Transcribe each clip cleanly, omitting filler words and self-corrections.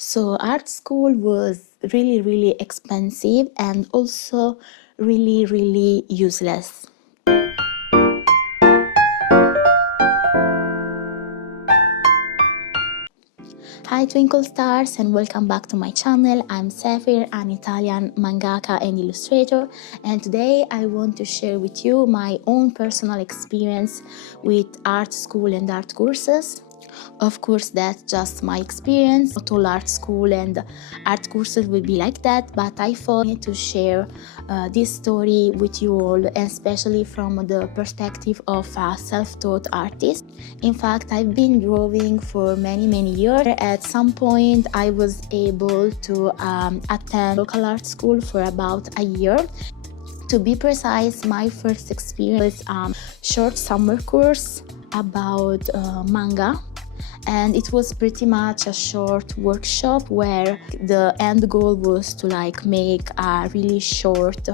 So art school was really expensive and also really useless. Hi Twinkle Stars and welcome back to my channel. I'm Safir, an Italian mangaka and illustrator, and today I want to share with you my own personal experience with art school and art courses. Of course, that's just my experience. Not all art school and art courses will be like that, but I thought to share this story with you all, especially from the perspective of a self-taught artist. In fact, I've been drawing for many years. At some point, I was able to attend local art school for about a year. To be precise, my first experience was a short summer course about manga. And it was pretty much a short workshop where the end goal was to make a really short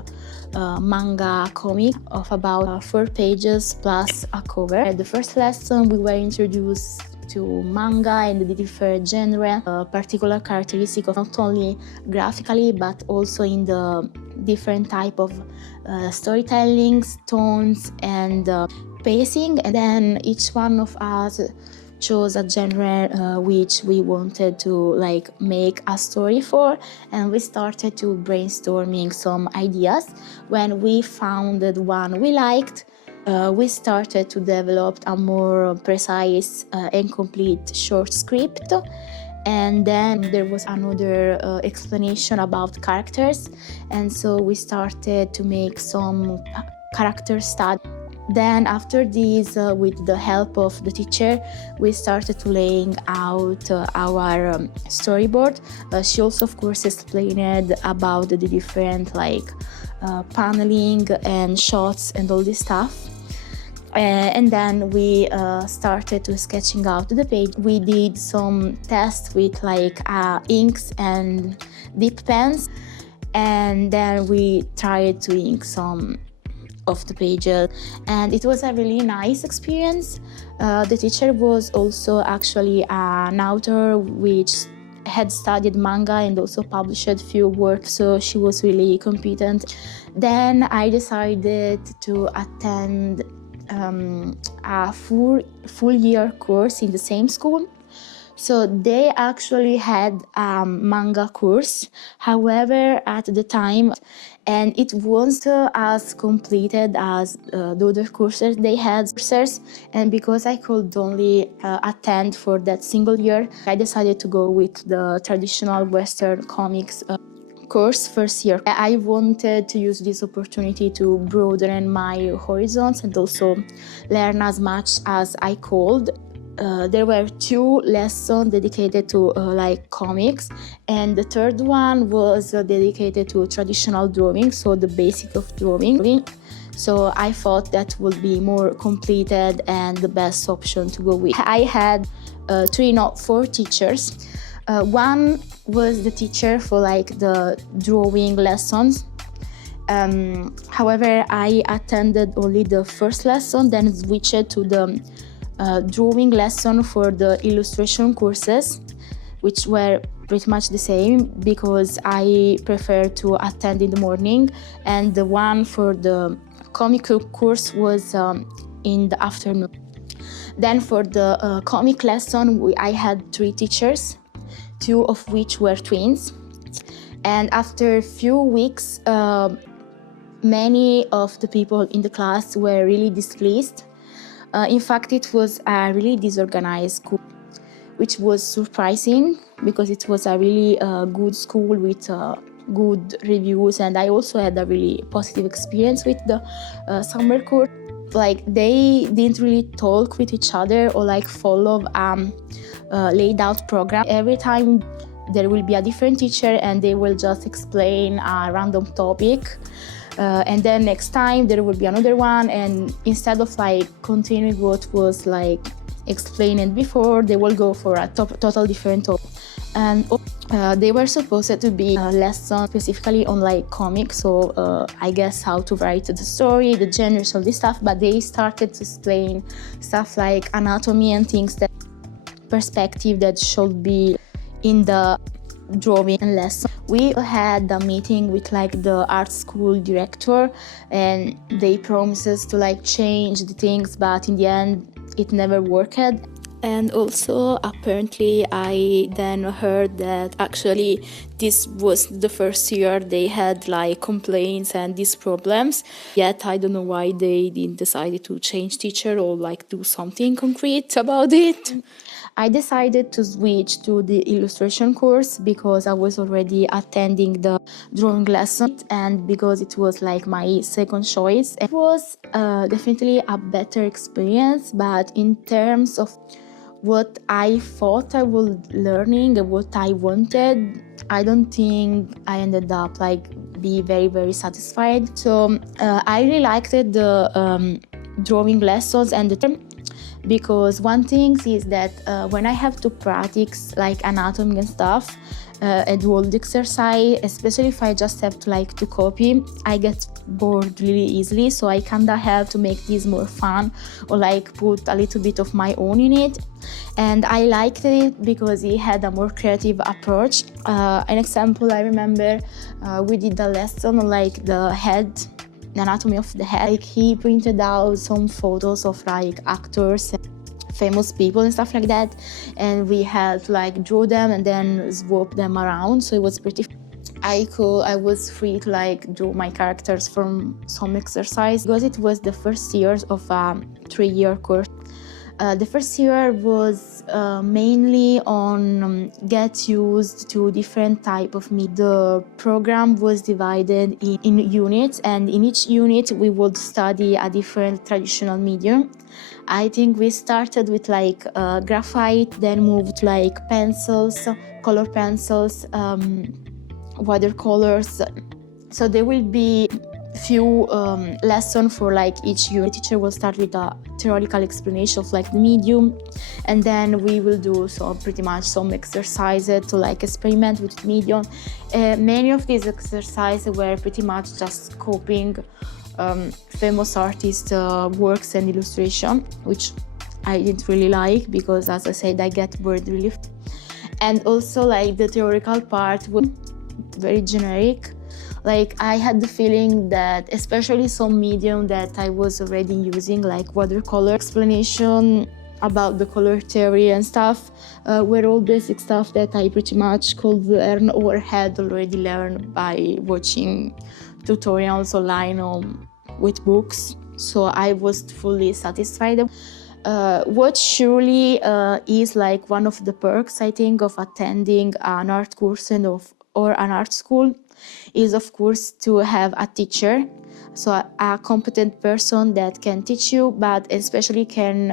manga comic of about 4 pages plus a cover. At the first lesson, we were introduced to manga and the different genre, particular characteristic of not only graphically but also in the different type of storytellings, tones, and pacing. And then each one of us chose a genre which we wanted to make a story for, and we started to brainstorming some ideas. When we found the one we liked, we started to develop a more precise and complete short script. And then there was another explanation about characters, and so we started to make some character study. Then after this, with the help of the teacher, we started to laying out our storyboard. She also, of course, explained about the different paneling and shots and all this stuff. And then we started to sketching out the page. We did some tests with inks and dip pens, and then we tried to ink some of the pages, and it was a really nice experience. The teacher was also actually an author which had studied manga and also published a few works, so she was really competent. Then I decided to attend a full year course in the same school. So they actually had a manga course, however, at the time, and it wasn't as completed as the other courses they had. And because I could only attend for that single year, I decided to go with the traditional Western comics course first year. I wanted to use this opportunity to broaden my horizons and also learn as much as I could. There were 2 lessons dedicated to comics, and the third one was dedicated to traditional drawing, so the basic of drawing. So I thought that would be more completed and the best option to go with. I had 4 teachers. One was the teacher for the drawing lessons. However, I attended only the first lesson, then switched to the drawing lesson for the illustration courses, which were pretty much the same because I prefer to attend in the morning, and the one for the comic course was in the afternoon. Then for the comic lesson, I had 3 teachers, 2 of which were twins, and after a few weeks, many of the people in the class were really displeased. In fact, it was a really disorganized school, which was surprising because it was a really good school with good reviews, and I also had a really positive experience with the summer course. They didn't really talk with each other or follow laid out program. Every time there will be a different teacher and they will just explain a random topic. And then next time there will be another one, and instead of continuing what was explained before, they will go for a total different topic. And they were supposed to be a lesson specifically on comics, so I guess how to write the story, the genres, all this stuff, but they started to explain stuff like anatomy and things, that perspective that should be in the drawing lesson. We had a meeting with like the art school director, and they promised us to like change the things, but in the end it never worked. And also apparently I then heard that actually this was the first year they had like complaints and these problems, yet I don't know why they didn't decide to change teacher or like do something concrete about it. I decided to switch to the illustration course because I was already attending the drawing lesson, and because it was like my second choice. It was definitely a better experience, but in terms of what I thought I was learning and what I wanted, I don't think I ended up like be very satisfied. So I really liked the drawing lessons and the term, because one thing is that when I have to practice like anatomy and stuff and do all the exercise, especially if I just have to like to copy, I get bored really easily. So I kinda have to make this more fun or like put a little bit of my own in it. And I liked it because he had a more creative approach. An example, I remember we did a lesson on like the head, the anatomy of the head. Like he printed out some photos of like actors, famous people and stuff like that, and we had to like draw them and then swap them around. So it was pretty I was free to like draw my characters from some exercise, because it was the first year of a 3-year course. The first year was mainly on get used to different type of media. The program was divided in units, and in each unit we would study a different traditional medium. I think we started with like graphite, then moved to like pencils, color pencils, watercolors. So there will be few lessons for like each unit. The teacher will start with a theoretical explanation of like the medium, and then we will do pretty much some exercises to like experiment with the medium. Many of these exercises were pretty much just copying famous artists' works and illustration, which I didn't really like because, as I said, I get bored really. And also like the theoretical part was very generic. Like I had the feeling that especially some medium that I was already using, like watercolor, explanation about the color theory and stuff, were all basic stuff that I pretty much could learn or had already learned by watching tutorials online or with books. So I was fully satisfied. What surely is like one of the perks, I think, of attending an art course or an art school is, of course, to have a teacher, so a competent person that can teach you, but especially can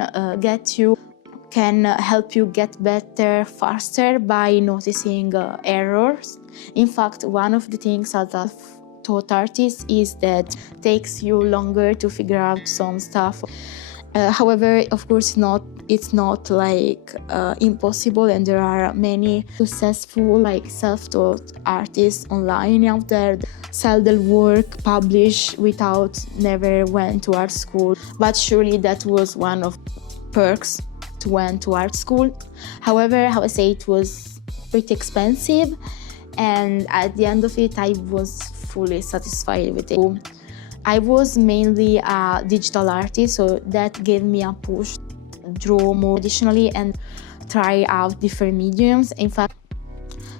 help you get better faster by noticing errors. In fact, one of the things as a taught artist is that it takes you longer to figure out some stuff. However, of course, it's not like impossible, and there are many successful like self-taught artists online out there that sell their work, publish without never went to art school. But surely that was one of perks to went to art school. However, how I say, it was pretty expensive, and at the end of it I was fully satisfied with it. I was mainly a digital artist, so that gave me a push to draw more additionally and try out different mediums. In fact,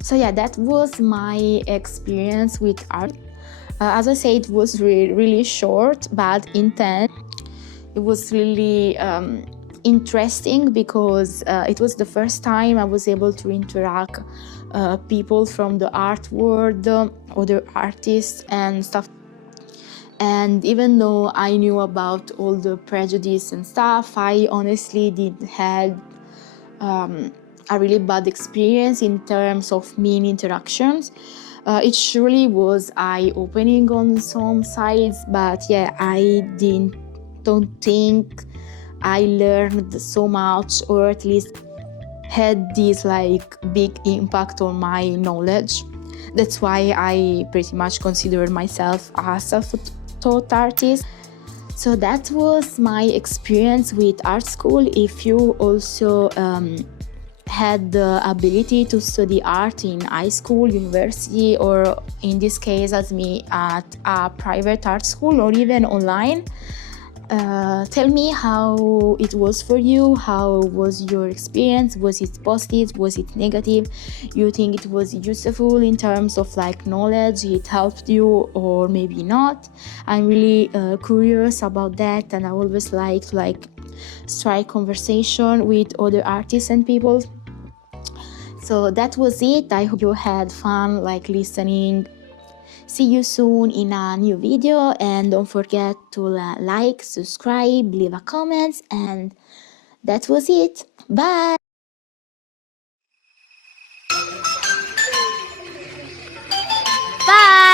so yeah, that was my experience with art. As I said, it was really short but intense. It was really interesting because it was the first time I was able to interact people from the art world, other artists and stuff. And even though I knew about all the prejudice and stuff, I honestly did had a really bad experience in terms of mean interactions. It surely was eye-opening on some sides, but yeah, I don't think I learned so much, or at least had this like big impact on my knowledge. That's why I pretty much consider myself a self-taught artist. So that was my experience with art school. If you also had the ability to study art in high school, university, or in this case as me at a private art school or even online. Tell me how it was for you. How was your experience? Was it positive? Was it negative? You think it was useful in terms of like knowledge? It helped you or maybe not? I'm really curious about that, and I always like to strike conversation with other artists and people. So that was it. I hope you had fun listening. See you soon in a new video, and don't forget to like, subscribe, leave a comment, and that was it. Bye! Bye!